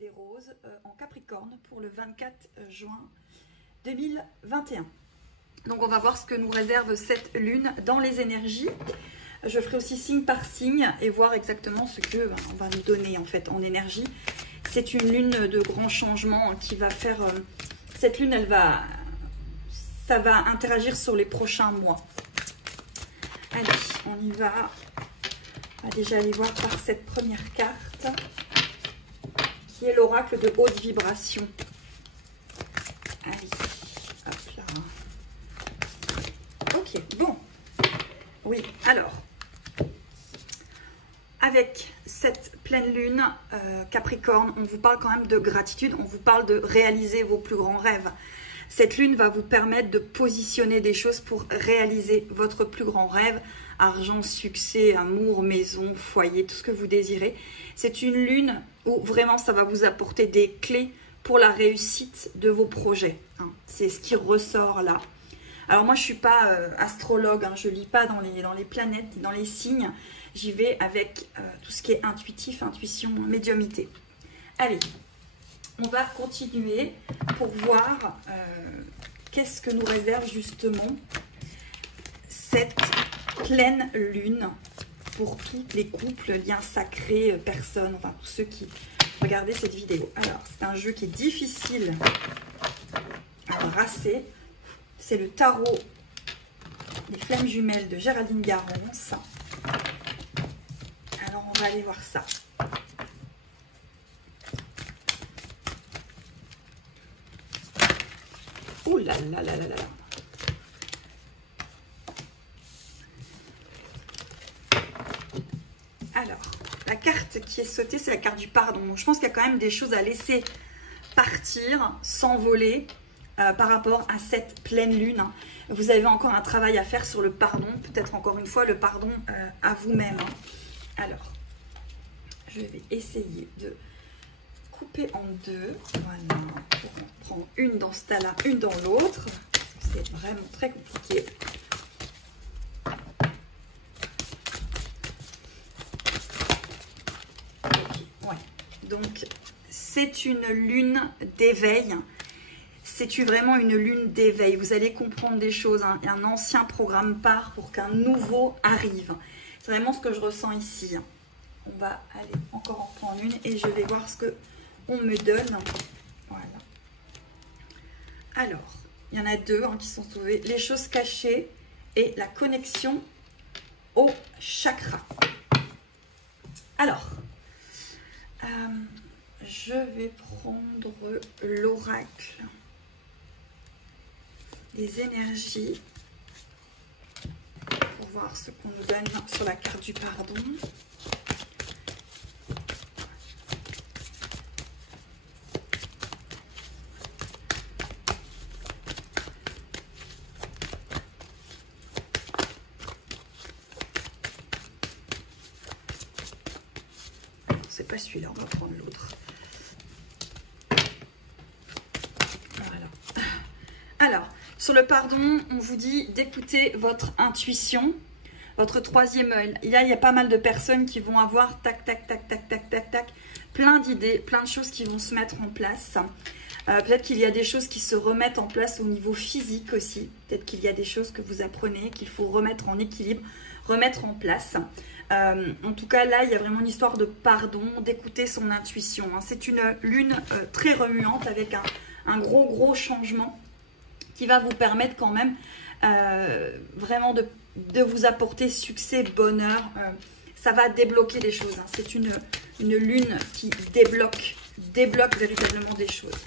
des roses en Capricorne pour le 24 juin 2021. Donc on va voir ce que nous réserve cette lune dans les énergies. Je ferai aussi signe par signe et voir exactement ce que on va nous donner en fait en énergie. C'est une lune de grands changements qui va faire... cette lune, ça va interagir sur les prochains mois. Allez, on y va. On va déjà aller voir par cette première carte qui est l'oracle de haute vibration. Allez, hop là. Ok, bon. Oui, alors, avec cette pleine lune, Capricorne, on vous parle quand même de gratitude, on vous parle de réaliser vos plus grands rêves. Cette lune va vous permettre de positionner des choses pour réaliser votre plus grand rêve. Argent, succès, amour, maison, foyer, tout ce que vous désirez. C'est une lune où vraiment ça va vous apporter des clés pour la réussite de vos projets. C'est ce qui ressort là. Alors moi je ne suis pas astrologue, je ne lis pas dans les planètes, dans les signes. J'y vais avec tout ce qui est intuitif, intuition, médiumnité. Allez, on va continuer pour voir qu'est-ce que nous réserve justement cette pleine lune pour tous les couples, liens sacrés, personnes, enfin tous ceux qui regardaient cette vidéo. Alors, c'est un jeu qui est difficile à brasser. C'est le tarot des flammes jumelles de Géraldine Garance. Alors, on va aller voir ça. Ouh là là là là là. Alors, la carte qui est sautée, c'est la carte du pardon. Donc, je pense qu'il y a quand même des choses à laisser partir, s'envoler par rapport à cette pleine lune. Vous avez encore un travail à faire sur le pardon. Peut-être encore une fois le pardon à vous-même. Alors, je vais essayer de couper en deux. Voilà. On prend une dans ce tas-là, une dans l'autre. C'est vraiment très compliqué. Donc, c'est une lune d'éveil. C'est vraiment une lune d'éveil. Vous allez comprendre des choses. Un ancien programme part pour qu'un nouveau arrive. C'est vraiment ce que je ressens ici. On va aller encore en prendre une et je vais voir ce qu'on me donne. Voilà. Alors, il y en a deux qui sont trouvés. Les choses cachées et la connexion au chakra. Alors... je vais prendre l'oracle des énergies pour voir ce qu'on nous donne sur la carte du pardon. C'est pas celui-là, on va prendre l'autre. Voilà. Alors, sur le pardon, on vous dit d'écouter votre intuition, votre troisième œil. Il y a pas mal de personnes qui vont avoir tac, tac, tac, tac, tac, tac, tac, plein d'idées, plein de choses qui vont se mettre en place. Peut-être qu'il y a des choses qui se remettent en place au niveau physique aussi. Peut-être qu'il y a des choses que vous apprenez, qu'il faut remettre en équilibre, remettre en place. En tout cas, là, il y a vraiment une histoire de pardon, d'écouter son intuition. C'est une lune très remuante avec un gros changement qui va vous permettre quand même vraiment de vous apporter succès, bonheur. Ça va débloquer des choses. C'est une lune qui débloque véritablement des choses.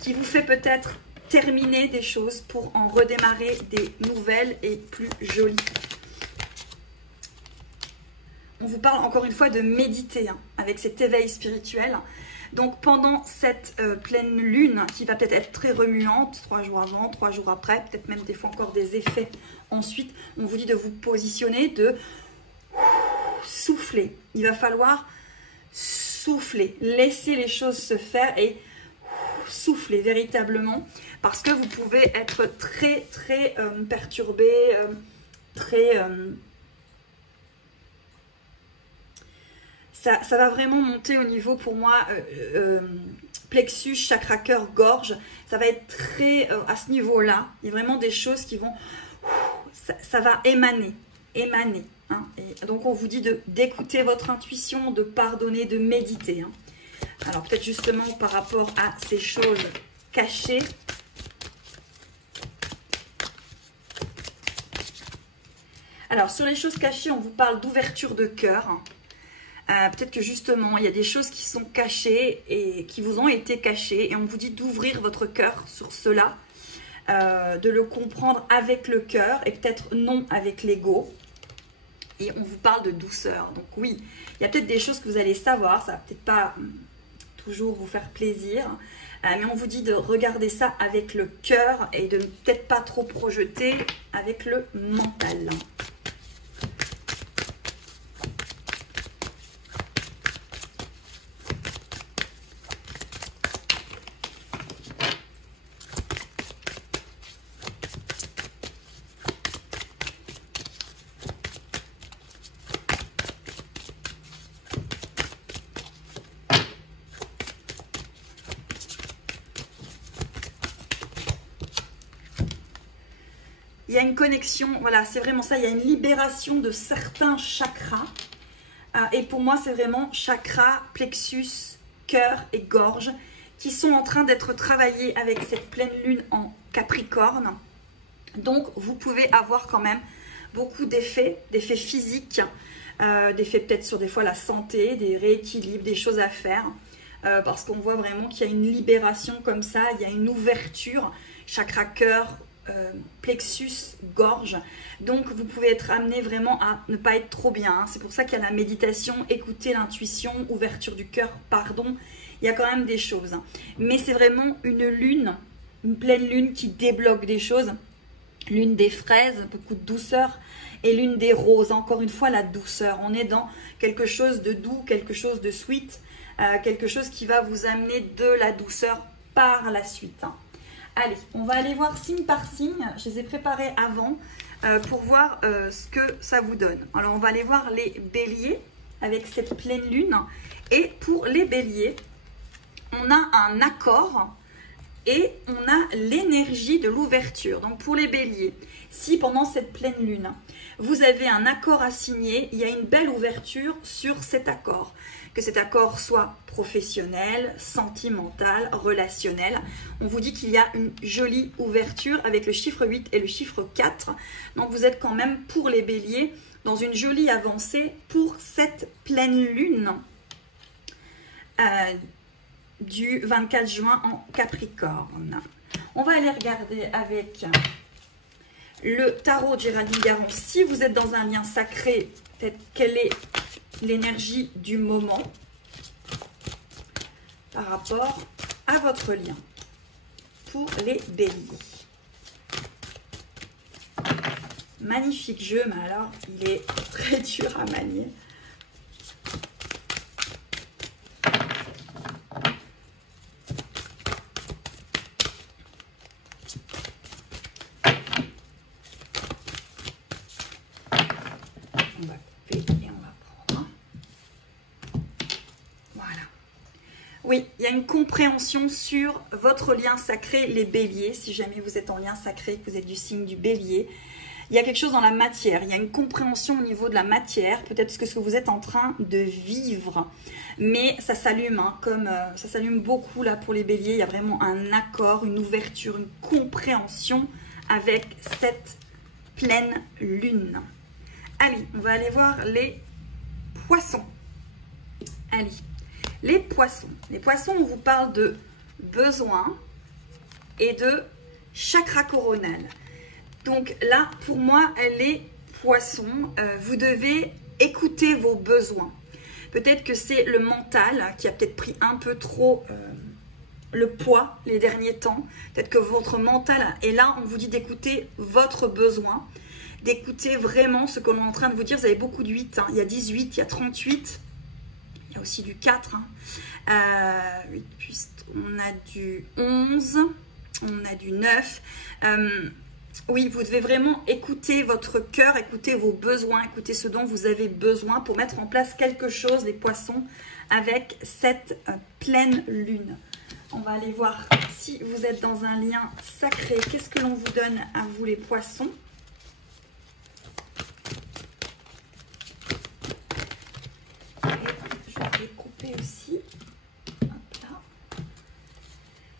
Qui vous fait peut-être terminer des choses pour en redémarrer des nouvelles et plus jolies. On vous parle encore une fois de méditer avec cet éveil spirituel. Donc pendant cette pleine lune qui va peut-être être très remuante, 3 jours avant, 3 jours après, peut-être même des fois encore des effets ensuite, on vous dit de vous positionner, de souffler. Il va falloir souffler, laisser les choses se faire et souffler véritablement parce que vous pouvez être très perturbé, ça va vraiment monter au niveau, pour moi, plexus, chakra cœur, gorge. Ça va être très à ce niveau-là. Il y a vraiment des choses qui vont... Ça va émaner. Hein. Et donc, on vous dit d'écouter votre intuition, de pardonner, de méditer. Hein. Alors, peut-être justement par rapport à ces choses cachées. Alors, sur les choses cachées, on vous parle d'ouverture de cœur. Peut-être que justement, il y a des choses qui sont cachées et qui vous ont été cachées. Et on vous dit d'ouvrir votre cœur sur cela, de le comprendre avec le cœur et peut-être non avec l'ego. Et on vous parle de douceur. Donc oui, il y a peut-être des choses que vous allez savoir. Ça va peut-être pas toujours vous faire plaisir. Mais on vous dit de regarder ça avec le cœur et de ne peut-être pas trop projeter avec le mental. Il y a une connexion, voilà, c'est vraiment ça, il y a une libération de certains chakras. Et pour moi, c'est vraiment chakra, plexus, cœur et gorge qui sont en train d'être travaillés avec cette pleine lune en Capricorne. Donc, vous pouvez avoir quand même beaucoup d'effets physiques, d'effets peut-être sur des fois la santé, des rééquilibres, des choses à faire. Parce qu'on voit vraiment qu'il y a une libération comme ça, il y a une ouverture, chakra cœur, plexus, gorge. Donc vous pouvez être amené vraiment à ne pas être trop bien. Hein. C'est pour ça qu'il y a la méditation, écouter l'intuition, ouverture du cœur, pardon. Il y a quand même des choses. Hein. Mais c'est vraiment une lune, une pleine lune qui débloque des choses. Lune des fraises, beaucoup de douceur. Et lune des roses, encore une fois la douceur. On est dans quelque chose de doux, quelque chose de sweet. Quelque chose qui va vous amener de la douceur par la suite. Hein. Allez, on va aller voir signe par signe. Je les ai préparés avant pour voir ce que ça vous donne. Alors, on va aller voir les béliers avec cette pleine lune. Et pour les béliers, on a un accord et on a l'énergie de l'ouverture. Donc, pour les béliers, si pendant cette pleine lune, vous avez un accord à signer, il y a une belle ouverture sur cet accord. Que cet accord soit professionnel, sentimental, relationnel. On vous dit qu'il y a une jolie ouverture avec le chiffre 8 et le chiffre 4. Donc vous êtes quand même pour les béliers dans une jolie avancée pour cette pleine lune du 24 juin en Capricorne. On va aller regarder avec le tarot de Géraldine Garance. Si vous êtes dans un lien sacré, peut-être quelle est l'énergie du moment par rapport à votre lien pour les béliers. Magnifique jeu, mais alors il est très dur à manier. Oui, il y a une compréhension sur votre lien sacré, les béliers, si jamais vous êtes en lien sacré, que vous êtes du signe du bélier. Il y a quelque chose dans la matière, il y a une compréhension au niveau de la matière, peut-être ce que vous êtes en train de vivre. Mais ça s'allume, hein, comme ça s'allume beaucoup là pour les béliers. Il y a vraiment un accord, une ouverture, une compréhension avec cette pleine lune. Allez, on va aller voir les poissons. Allez. Les poissons, on vous parle de besoins et de chakra coronal. Donc là, pour moi, les poissons, vous devez écouter vos besoins. Peut-être que c'est le mental qui a peut-être pris un peu trop le poids les derniers temps. Peut-être que votre mental, et là, on vous dit d'écouter votre besoin, d'écouter vraiment ce qu'on est en train de vous dire. Vous avez beaucoup de 8, hein. Il y a 18, il y a 38. Il y a aussi du 4, hein. 8, puis on a du 11, on a du 9. oui, vous devez vraiment écouter votre cœur, écouter vos besoins, écouter ce dont vous avez besoin pour mettre en place quelque chose, les poissons, avec cette pleine lune. On va aller voir si vous êtes dans un lien sacré. Qu'est-ce que l'on vous donne à vous, les poissons? Et je vais les couper aussi. Hop là.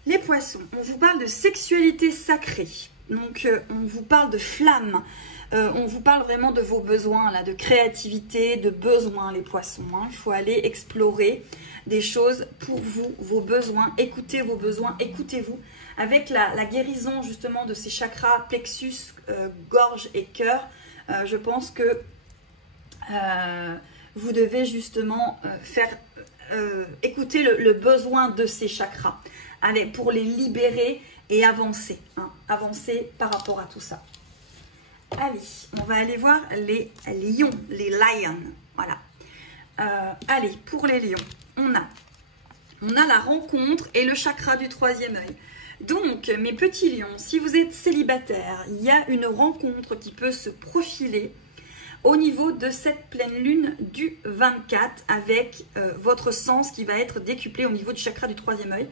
Les poissons, on vous parle de sexualité sacrée. Donc, on vous parle de flamme. On vous parle vraiment de vos besoins, là, de créativité, de besoins, les poissons. Hein. Il faut aller explorer des choses pour vous, vos besoins. Écoutez vos besoins, écoutez-vous. Avec la guérison, justement, de ces chakras, plexus, gorge et cœur, je pense que vous devez justement faire écouter le besoin de ces chakras pour les libérer et avancer, hein, avancer par rapport à tout ça. Allez, on va aller voir les lions, les lions, voilà. Allez, pour les lions, on a la rencontre et le chakra du troisième œil. Donc, mes petits lions, si vous êtes célibataire, il y a une rencontre qui peut se profiler au niveau de cette pleine lune du 24 avec votre sens qui va être décuplé au niveau du chakra du troisième œil.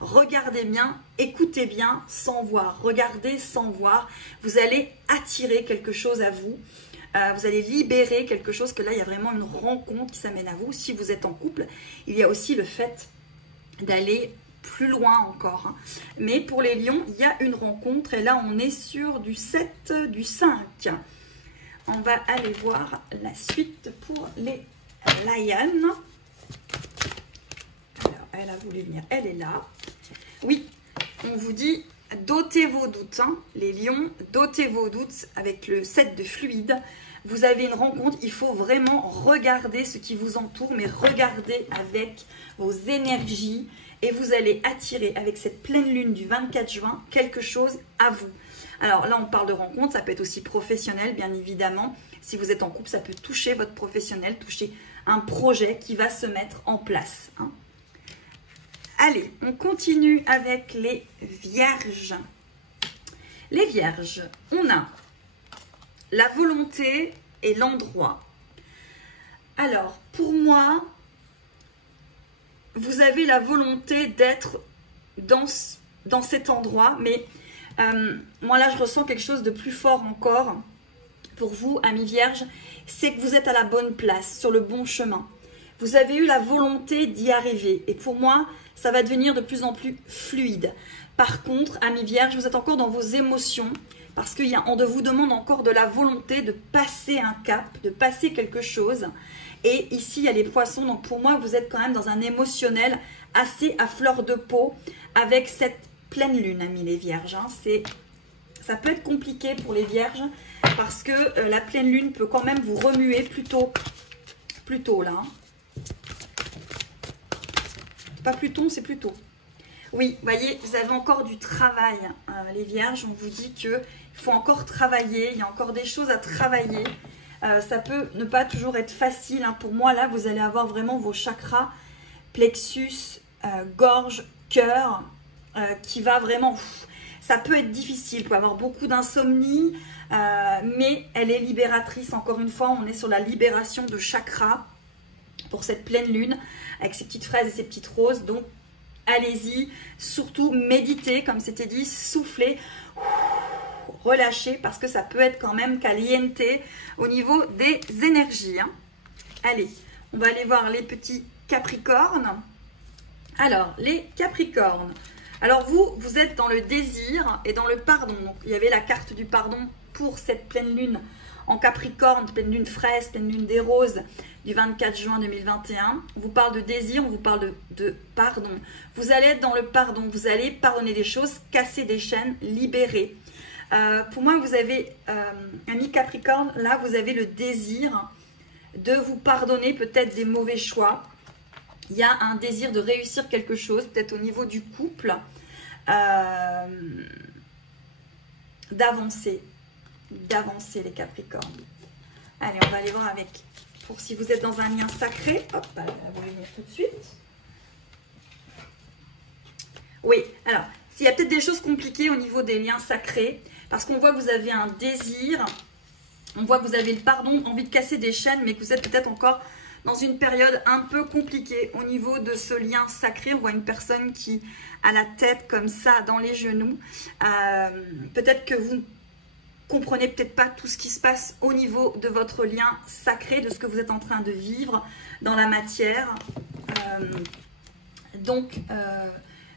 Regardez bien, écoutez bien sans voir. Regardez sans voir. Vous allez attirer quelque chose à vous. Vous allez libérer quelque chose, que là, il y a vraiment une rencontre qui s'amène à vous. Si vous êtes en couple, il y a aussi le fait d'aller plus loin encore. Hein. Mais pour les lions, il y a une rencontre. Et là, on est sur du 7, du 5. On va aller voir la suite pour les lions. Alors, elle a voulu venir. Elle est là. Oui, on vous dit, dotez vos doutes, hein, les lions, dotez vos doutes avec le 7 de fluide. Vous avez une rencontre, il faut vraiment regarder ce qui vous entoure, mais regardez avec vos énergies et vous allez attirer avec cette pleine lune du 24 juin quelque chose à vous. Alors là, on parle de rencontre, ça peut être aussi professionnel, bien évidemment. Si vous êtes en couple, ça peut toucher votre professionnel, toucher un projet qui va se mettre en place, hein. Allez, on continue avec les vierges. Les vierges, on a la volonté et l'endroit. Alors, pour moi, vous avez la volonté d'être dans cet endroit, mais moi là, je ressens quelque chose de plus fort encore pour vous, amis vierges, c'est que vous êtes à la bonne place, sur le bon chemin. Vous avez eu la volonté d'y arriver. Et pour moi, ça va devenir de plus en plus fluide. Par contre, amis vierges, vous êtes encore dans vos émotions parce qu'on vous demande encore de la volonté de passer un cap, de passer quelque chose. Et ici, il y a les poissons. Donc pour moi, vous êtes quand même dans un émotionnel assez à fleur de peau avec cette pleine lune, amis les vierges. Hein. Ça peut être compliqué pour les vierges parce que la pleine lune peut quand même vous remuer plutôt là. Hein. Pas Pluton, c'est Pluto. Oui, vous voyez, vous avez encore du travail, les vierges. On vous dit qu'il faut encore travailler, il y a encore des choses à travailler. Ça peut ne pas toujours être facile. Hein. Pour moi, là, vous allez avoir vraiment vos chakras, plexus, gorge, cœur, qui va vraiment... ça peut être difficile, vous pouvez avoir beaucoup d'insomnie, mais elle est libératrice. Encore une fois, on est sur la libération de chakras pour cette pleine lune, avec ces petites fraises et ces petites roses. Donc, allez-y, surtout méditez, comme c'était dit, soufflez, relâchez, parce que ça peut être quand même caliente au niveau des énergies. Hein. Allez, on va aller voir les petits capricornes. Alors, les capricornes. Alors, vous êtes dans le désir et dans le pardon. Donc, il y avait la carte du pardon pour cette pleine lune en Capricorne, pleine lune fraise, pleine lune des roses du 24 juin 2021. On vous parle de désir, on vous parle de pardon. Vous allez être dans le pardon, vous allez pardonner des choses, casser des chaînes, libérer. Pour moi, vous avez, ami Capricorne, là, vous avez le désir de vous pardonner peut-être des mauvais choix. Il y a un désir de réussir quelque chose, peut-être au niveau du couple, d'avancer les Capricornes. Allez, on va aller voir avec, pour si vous êtes dans un lien sacré. Hop, elle va venir tout de suite. Oui, alors, Il y a peut-être des choses compliquées au niveau des liens sacrés, parce qu'on voit que vous avez un désir, on voit que vous avez, pardon, envie de casser des chaînes, mais que vous êtes peut-être encore dans une période un peu compliquée au niveau de ce lien sacré. On voit une personne qui a la tête comme ça dans les genoux. Peut-être que vous ne comprenez peut-être pas tout ce qui se passe au niveau de votre lien sacré, de ce que vous êtes en train de vivre dans la matière.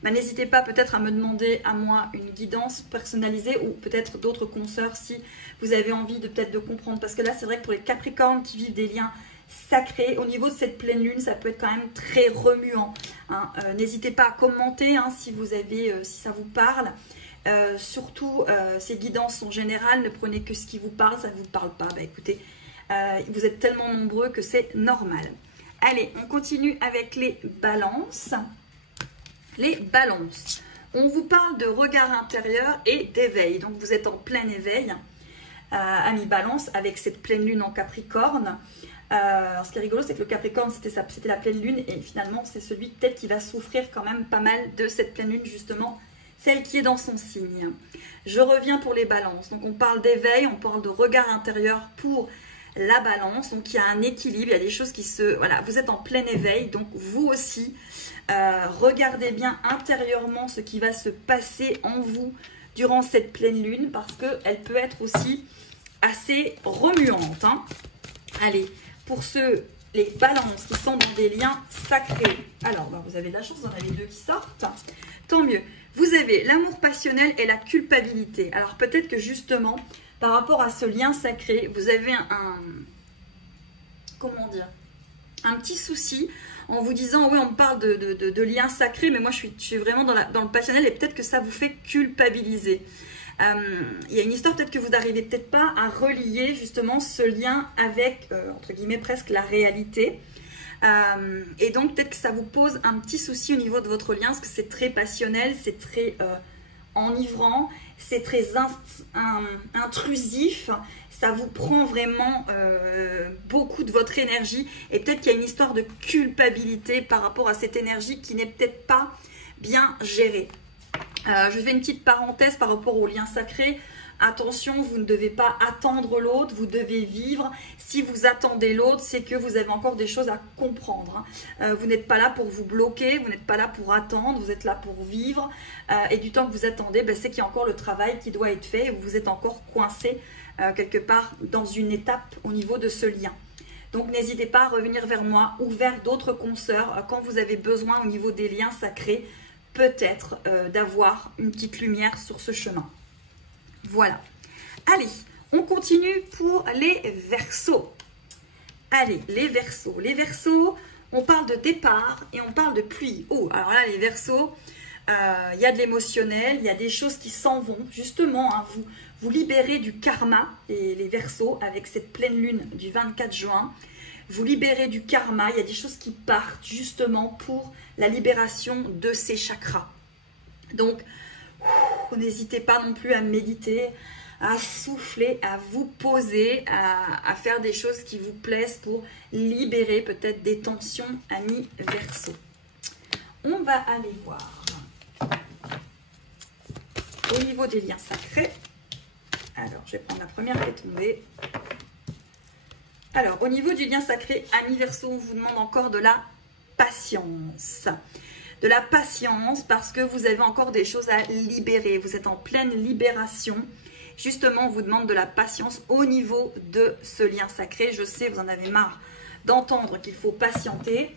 N'hésitez pas peut-être à me demander à moi une guidance personnalisée ou peut-être d'autres consoeurs si vous avez envie de peut-être de comprendre. Parce que là, c'est vrai que pour les Capricornes qui vivent des liens sacrés, au niveau de cette pleine lune, ça peut être quand même très remuant. Hein. N'hésitez pas à commenter hein, si vous avez, si ça vous parle. Surtout, ces guidances sont générales. Ne prenez que ce qui vous parle, ça ne vous parle pas. Bah, écoutez, vous êtes tellement nombreux que c'est normal. Allez, on continue avec les balances. Les balances. On vous parle de regard intérieur et d'éveil. Donc, vous êtes en plein éveil, amis balance, avec cette pleine lune en Capricorne. Alors, ce qui est rigolo, c'est que le Capricorne, c'était la pleine lune. Et finalement, c'est celui peut-être qui va souffrir quand même pas mal de cette pleine lune, justement, celle qui est dans son signe. Je reviens pour les balances. Donc, on parle d'éveil, on parle de regard intérieur pour la balance. Donc, il y a un équilibre, il y a des choses qui se... Voilà, vous êtes en plein éveil. Donc, vous aussi, regardez bien intérieurement ce qui va se passer en vous durant cette pleine lune parce qu'elle peut être aussi assez remuante. Hein. Allez, pour les balances qui sont dans des liens sacrés. Alors, vous avez de la chance, vous en avez deux qui sortent. Tant mieux. Vous avez l'amour passionnel et la culpabilité. Alors, peut-être que justement, par rapport à ce lien sacré, vous avez comment dire, un petit souci en vous disant, oui, on me parle de lien sacré, mais moi, je suis vraiment dans le passionnel et peut-être que ça vous fait culpabiliser. Il y a une histoire peut-être que vous n'arrivez peut-être pas à relier justement ce lien avec, entre guillemets, presque la réalité. Et donc peut-être que ça vous pose un petit souci au niveau de votre lien, parce que c'est très passionnel, c'est très enivrant, c'est très intrusif, ça vous prend vraiment beaucoup de votre énergie. Et peut-être qu'il y a une histoire de culpabilité par rapport à cette énergie qui n'est peut-être pas bien gérée. Je fais une petite parenthèse par rapport au lien sacré. Attention, vous ne devez pas attendre l'autre, vous devez vivre. Si vous attendez l'autre, c'est que vous avez encore des choses à comprendre. Hein. Vous n'êtes pas là pour vous bloquer, vous n'êtes pas là pour attendre, vous êtes là pour vivre. Et du temps que vous attendez, c'est qu'il y a encore le travail qui doit être fait. Vous êtes encore coincé quelque part dans une étape au niveau de ce lien. Donc n'hésitez pas à revenir vers moi ou vers d'autres consoeurs quand vous avez besoin au niveau des liens sacrés, peut-être d'avoir une petite lumière sur ce chemin. Voilà. Allez, on continue pour les Verseaux. Allez, les Verseaux. Les Verseaux, on parle de départ et on parle de pluie. Oh, alors là, les Verseaux, il y a de l'émotionnel, il y a des choses qui s'en vont. Justement, hein, vous libérez du karma, les Verseaux, avec cette pleine lune du 24 juin. Vous libérez du karma, il y a des choses qui partent justement pour la libération de ces chakras. Donc, n'hésitez pas non plus à méditer, à souffler, à vous poser, à faire des choses qui vous plaisent pour libérer peut-être des tensions, amis Verseaux. On va aller voir au niveau des liens sacrés. Alors, je vais prendre la première qui est tombée. Alors, au niveau du lien sacré, amis Verseaux, on vous demande encore de la patience. De la patience parce que vous avez encore des choses à libérer. Vous êtes en pleine libération. Justement, on vous demande de la patience au niveau de ce lien sacré. Je sais, vous en avez marre d'entendre qu'il faut patienter.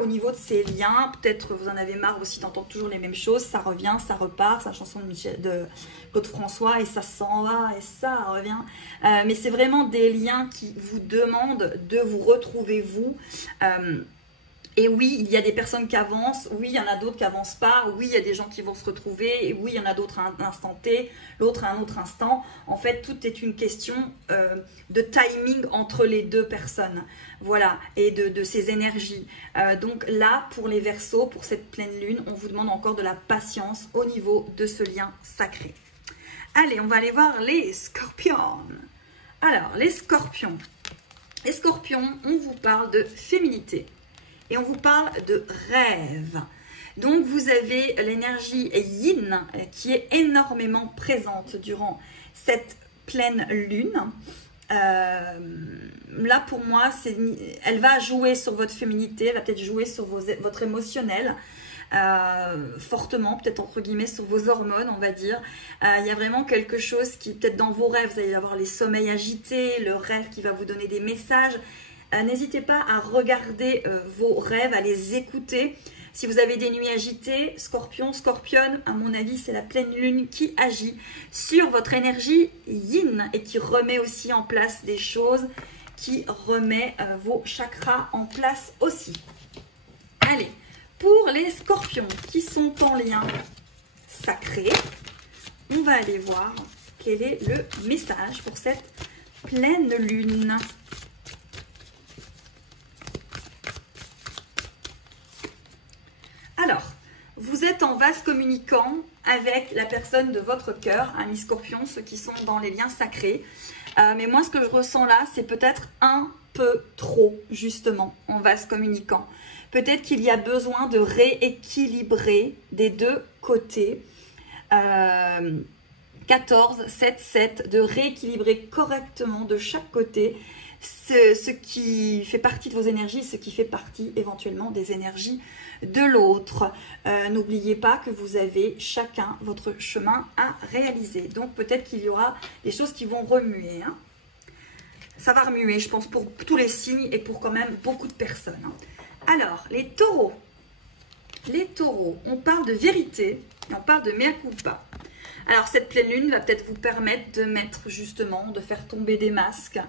Au niveau de ces liens, peut-être vous en avez marre aussi d'entendre toujours les mêmes choses. Ça revient, ça repart. C'est la chanson de Claude François et ça s'en va et ça revient. Mais c'est vraiment des liens qui vous demandent de vous retrouver vous. Et oui, il y a des personnes qui avancent, oui, il y en a d'autres qui n'avancent pas, oui, il y a des gens qui vont se retrouver, et oui, il y en a d'autres à un instant T, l'autre à un autre instant. En fait, tout est une question de timing entre les deux personnes, voilà, et de ces énergies. Donc là, pour les Verseaux, pour cette pleine lune, on vous demande encore de la patience au niveau de ce lien sacré. Allez, on va aller voir les Scorpions. Alors, les Scorpions. Les Scorpions, on vous parle de féminité. Et on vous parle de rêve. Donc, vous avez l'énergie yin qui est énormément présente durant cette pleine lune. Là, pour moi, elle va jouer sur votre féminité, elle va peut-être jouer sur votre émotionnel. Fortement, peut-être entre guillemets sur vos hormones, on va dire. Il y a vraiment quelque chose qui, peut-être dans vos rêves, vous allez avoir les sommeils agités, le rêve qui va vous donner des messages. N'hésitez pas à regarder vos rêves, à les écouter. Si vous avez des nuits agitées, Scorpion, Scorpionne, à mon avis, c'est la pleine lune qui agit sur votre énergie yin et qui remet aussi en place des choses, qui remet vos chakras en place aussi. Allez. Pour les scorpions qui sont en lien sacré, on va aller voir quel est le message pour cette pleine lune. Alors, vous êtes en vase communicant avec la personne de votre cœur, amis scorpions, ceux qui sont dans les liens sacrés. Mais moi, ce que je ressens là, c'est peut-être un peu trop, justement, en vase communicant. Peut-être qu'il y a besoin de rééquilibrer des deux côtés. 14, 7, 7, de rééquilibrer correctement de chaque côté ce qui fait partie de vos énergies, ce qui fait partie éventuellement des énergies de l'autre. N'oubliez pas que vous avez chacun votre chemin à réaliser. Donc peut-être qu'il y aura des choses qui vont remuer. Hein. Ça va remuer, je pense, pour tous les signes et pour quand même beaucoup de personnes. Hein. Alors, les taureaux. Les taureaux, on parle de vérité et on parle de mea culpa. Alors, cette pleine lune va peut-être vous permettre de mettre justement, de faire tomber des masques,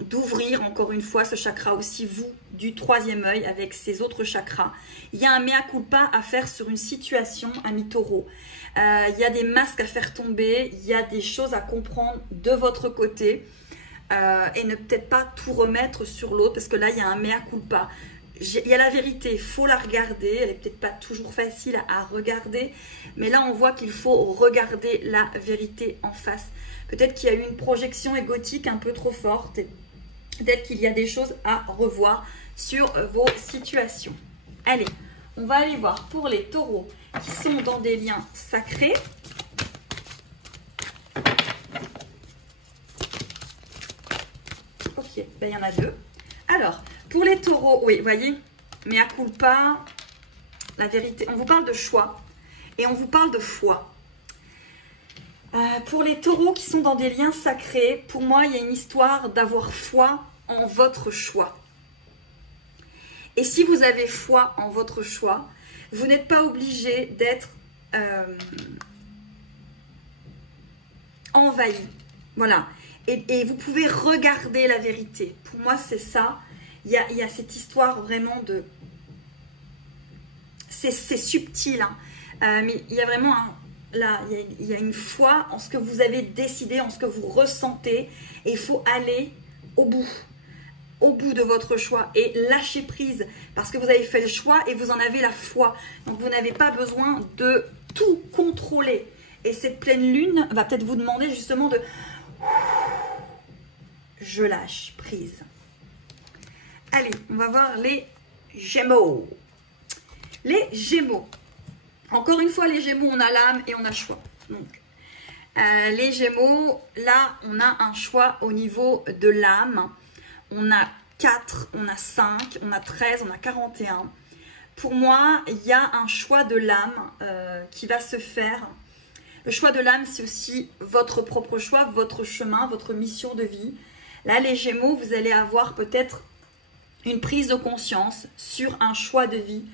d'ouvrir encore une fois ce chakra aussi, vous, du troisième œil avec ces autres chakras. Il y a un mea culpa à faire sur une situation, amis taureaux. Il y a des masques à faire tomber, il y a des choses à comprendre de votre côté et ne peut-être pas tout remettre sur l'autre parce que là, il y a un mea culpa. Il y a la vérité, il faut la regarder, elle n'est peut-être pas toujours facile à regarder, mais là on voit qu'il faut regarder la vérité en face. Peut-être qu'il y a eu une projection égotique un peu trop forte, peut-être qu'il y a des choses à revoir sur vos situations. Allez, on va aller voir pour les taureaux qui sont dans des liens sacrés. Ok, ben, il y en a deux. Alors, pour les taureaux, oui, vous voyez, mea culpa, la vérité. On vous parle de choix et on vous parle de foi. Pour les taureaux qui sont dans des liens sacrés, pour moi, il y a une histoire d'avoir foi en votre choix. Et si vous avez foi en votre choix, vous n'êtes pas obligé d'être envahi. Voilà. Et vous pouvez regarder la vérité. Pour moi, c'est ça. Il y a cette histoire vraiment de... C'est subtil, hein. Mais il y a vraiment... Là, il y a une foi en ce que vous avez décidé, en ce que vous ressentez. Et il faut aller au bout de votre choix et lâcher prise. Parce que vous avez fait le choix et vous en avez la foi. Donc, vous n'avez pas besoin de tout contrôler. Et cette pleine lune va peut-être vous demander justement de... Je lâche prise. Allez, on va voir les Gémeaux. Les Gémeaux. Encore une fois, les Gémeaux, on a l'âme et on a le choix. Donc, les Gémeaux, là, on a un choix au niveau de l'âme. On a 4, on a 5, on a 13, on a 41. Pour moi, il y a un choix de l'âme qui va se faire. Le choix de l'âme, c'est aussi votre propre choix, votre chemin, votre mission de vie. Là, les Gémeaux, vous allez avoir peut-être une prise de conscience sur un choix de vie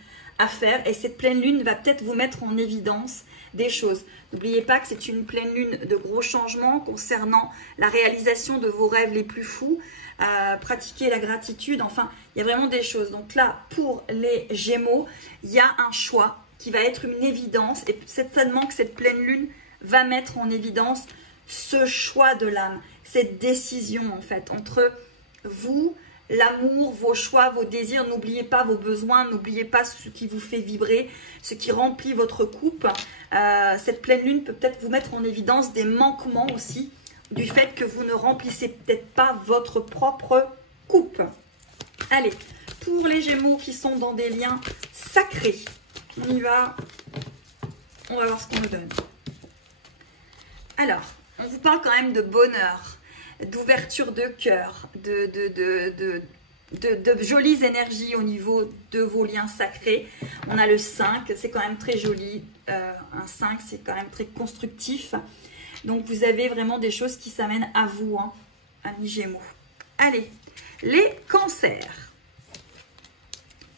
à faire. Et cette pleine lune va peut-être vous mettre en évidence des choses. N'oubliez pas que c'est une pleine lune de gros changements concernant la réalisation de vos rêves les plus fous. Pratiquer la gratitude, enfin, il y a vraiment des choses. Donc là, pour les Gémeaux, il y a un choix qui va être une évidence. Et certainement que cette pleine lune va mettre en évidence ce choix de l'âme, cette décision en fait, entre vous, l'amour, vos choix, vos désirs. N'oubliez pas vos besoins, n'oubliez pas ce qui vous fait vibrer, ce qui remplit votre coupe. Cette pleine lune peut peut-être vous mettre en évidence des manquements aussi, du fait que vous ne remplissez peut-être pas votre propre coupe. Allez, pour les Gémeaux qui sont dans des liens sacré. On y va. On va voir ce qu'on nous donne. Alors, on vous parle quand même de bonheur, d'ouverture de cœur, de jolies énergies au niveau de vos liens sacrés. On a le 5, c'est quand même très joli. Un 5, c'est quand même très constructif. Donc, vous avez vraiment des choses qui s'amènent à vous, hein, amis Gémeaux. Allez, les cancers.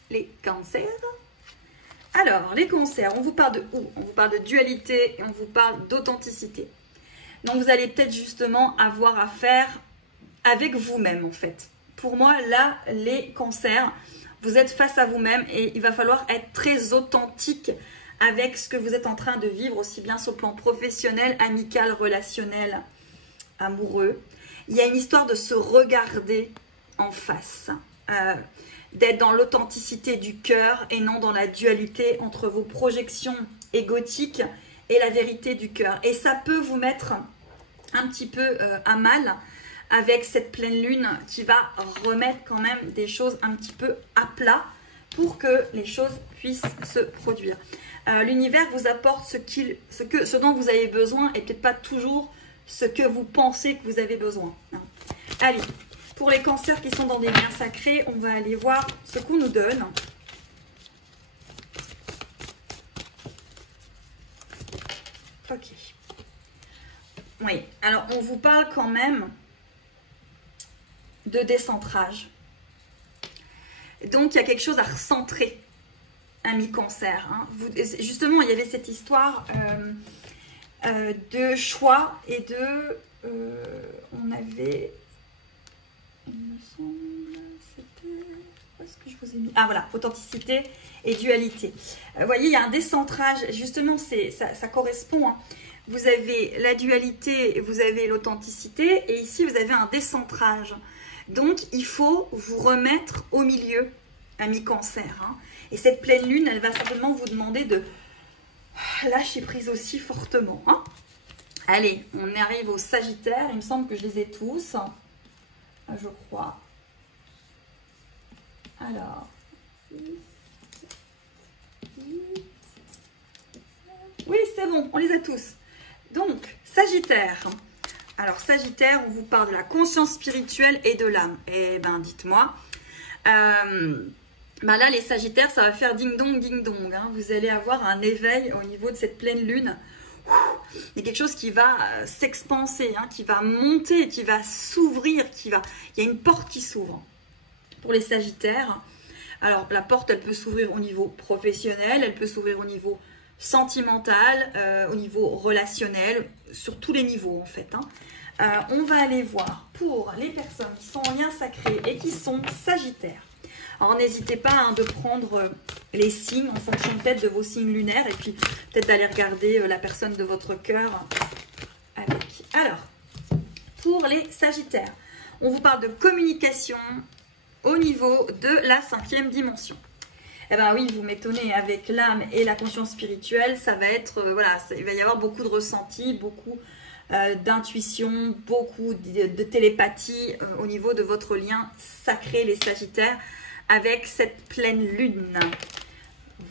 Les cancers. Alors, les cancers, on vous parle de où? On vous parle de dualité et on vous parle d'authenticité. Donc, vous allez peut-être justement avoir à faire avec vous-même, en fait. Pour moi, là, les cancers, vous êtes face à vous-même et il va falloir être très authentique avec ce que vous êtes en train de vivre, aussi bien sur le plan professionnel, amical, relationnel, amoureux. Il y a une histoire de se regarder en face, d'être dans l'authenticité du cœur et non dans la dualité entre vos projections égotiques et la vérité du cœur. Et ça peut vous mettre un petit peu à mal avec cette pleine lune qui va remettre quand même des choses un petit peu à plat pour que les choses puissent se produire. L'univers vous apporte ce dont vous avez besoin et peut-être pas toujours ce que vous pensez que vous avez besoin. Allez, pour les cancers qui sont dans des liens sacrés, on va aller voir ce qu'on nous donne. Ok. Oui, alors on vous parle quand même de décentrage. Donc il y a quelque chose à recentrer, amis cancer. Hein. Justement, il y avait cette histoire de choix et de... on avait... Il me semble, c'était... Où est-ce que je vous ai mis? Ah voilà, authenticité et dualité. Vous voyez, il y a un décentrage. Justement, ça correspond. Hein. Vous avez la dualité, vous avez l'authenticité. Et ici, vous avez un décentrage. Donc, il faut vous remettre au milieu, amis cancer. Hein. Et cette pleine lune, elle va certainement vous demander de lâcher prise aussi fortement. Hein. Allez, on arrive au Sagittaire. Il me semble que je les ai tous. Je crois. Alors. Oui, c'est bon, on les a tous. Donc, Sagittaire. Alors, Sagittaire, on vous parle de la conscience spirituelle et de l'âme. Eh bien, dites-moi. Là, les Sagittaires, ça va faire ding-dong, ding-dong. Hein. Vous allez avoir un éveil au niveau de cette pleine lune. Il y a quelque chose qui va s'expanser, hein, qui va monter, qui va s'ouvrir, il y a une porte qui s'ouvre pour les Sagittaires. Alors, la porte, elle peut s'ouvrir au niveau professionnel, elle peut s'ouvrir au niveau sentimental, au niveau relationnel, sur tous les niveaux en fait. Hein. On va aller voir pour les personnes qui sont en lien sacré et qui sont Sagittaires. Alors, n'hésitez pas hein, de prendre les signes en fonction peut-être de vos signes lunaires et puis peut-être d'aller regarder la personne de votre cœur avec. Alors, pour les Sagittaires, on vous parle de communication au niveau de la 5e dimension. Eh bien oui, vous m'étonnez, avec l'âme et la conscience spirituelle, ça va être, voilà, il va y avoir beaucoup de ressentis, beaucoup d'intuition, beaucoup de télépathie au niveau de votre lien sacré, les Sagittaires, avec cette pleine lune.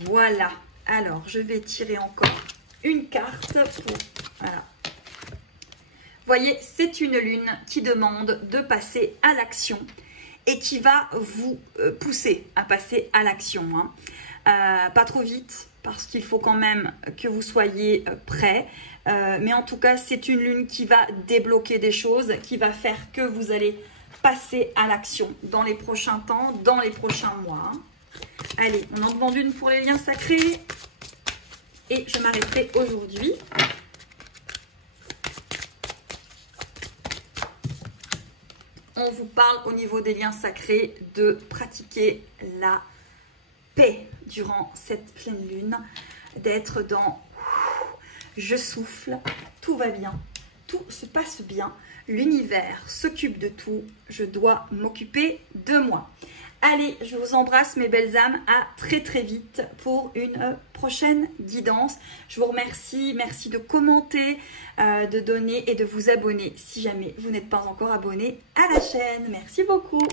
Voilà. Alors, je vais tirer encore une carte pour... Voilà. Vous voyez, c'est une lune qui demande de passer à l'action et qui va vous pousser à passer à l'action. Hein. Pas trop vite, parce qu'il faut quand même que vous soyez prêts. Mais en tout cas, c'est une lune qui va débloquer des choses, qui va faire que vous allez passer à l'action dans les prochains temps, dans les prochains mois. Allez, on en demande une pour les liens sacrés. Et je m'arrêterai aujourd'hui. On vous parle au niveau des liens sacrés de pratiquer la paix durant cette pleine lune, d'être dans je souffle, tout va bien, tout se passe bien, l'univers s'occupe de tout, je dois m'occuper de moi. Allez, je vous embrasse mes belles âmes, à très très vite pour une prochaine guidance. Je vous remercie, merci de commenter, de donner et de vous abonner si jamais vous n'êtes pas encore abonné à la chaîne. Merci beaucoup.